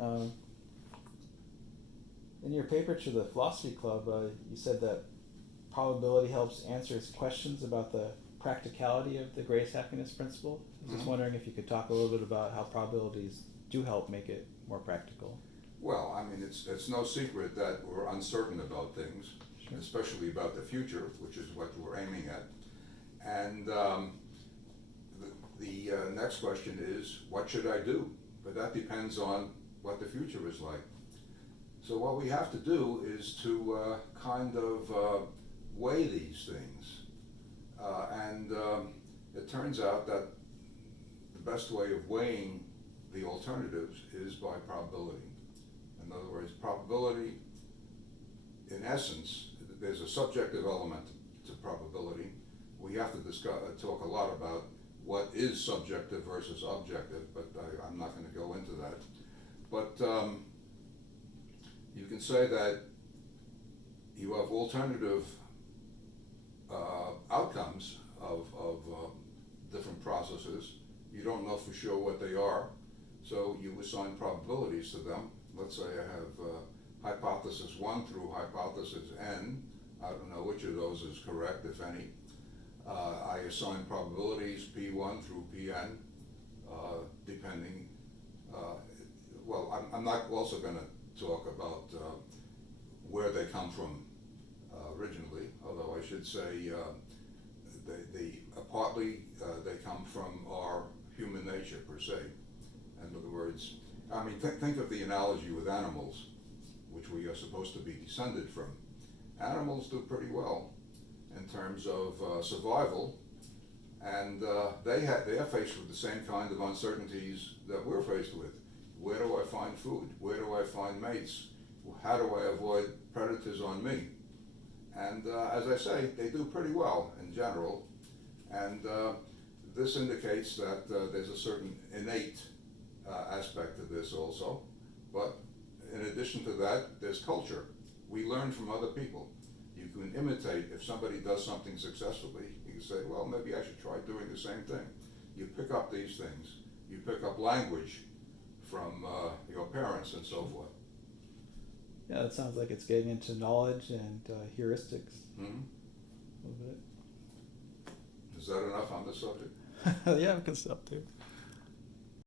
In your paper to the Philosophy Club, you said that probability helps answer questions about the practicality of the greatest happiness principle. I was just wondering if you could talk a little bit about how probabilities do help make it more practical. Well, I mean, it's no secret that we're uncertain about things, Sure. especially about the future, which is what we're aiming at. And the next question is, what should I do? But that depends on what the future is like. So what we have to do is to kind of weigh these things. And it turns out that the best way of weighing the alternatives is by probability. In other words, probability, in essence, there's a subjective element to probability. We have to talk a lot about what is subjective versus objective, but I'm not going to go into that. But you can say that you have alternative outcomes of different processes. You don't know for sure what they are, so you assign probabilities to them. Let's say I have hypothesis 1 through hypothesis n. I don't know which of those is correct, if any. I assign probabilities P1 through Pn, depending. Well, I'm not also going to talk about where they come from originally, although I should say partly they come from our human nature per se. In other words, I mean, think of the analogy with animals, which we are supposed to be descended from. Animals do pretty well in terms of survival, and they're faced with the same kind of uncertainties that we're faced with. Where do I find food? Where do I find mates? How do I avoid predators on me? And as I say, they do pretty well in general, and this indicates that there's a certain innate aspect to this also. But in addition to that, there's culture. We learn from other people. You can imitate. If somebody does something successfully, you can say, well, maybe I should try doing the same thing. You pick up these things. You pick up language from your parents and so forth. Yeah, it sounds like it's getting into knowledge and heuristics Mm-hmm. a little bit. Is that enough on this subject? Yeah, we can stop there.